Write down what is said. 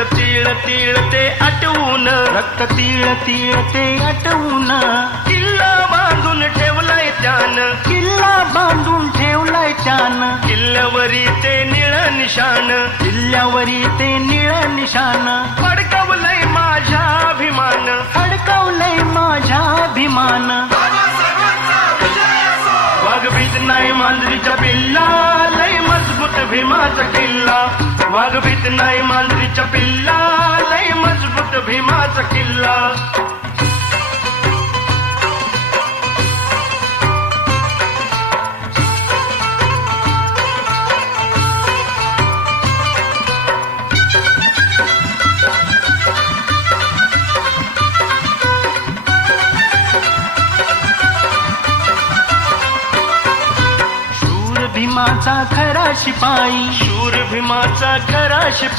रक्त तीळ तीळ ते आटवून. रक्त तीळ तीळ ते आटवून. किल्ला बांधून ठेवलाय त्यान. किल्ला बांधून ठेवलाय त्यान. किल्ल्यावरी ते निळ निशाण किल्ल्यावरी ते निळ निशाण फडकवलंय माझ्या अभिमान. फडकवलंय माझ्या अभिमान. वाघ बीज नाही मांजरीच्या पिल्ला. भीमाचा किल्ला. वाघ भीत नाही मांजरीच्या पिल्ला. लय मजबूत भीमाचा किल्ला. भीमाचा खरा शिपाई. शूर भीमाचा खरा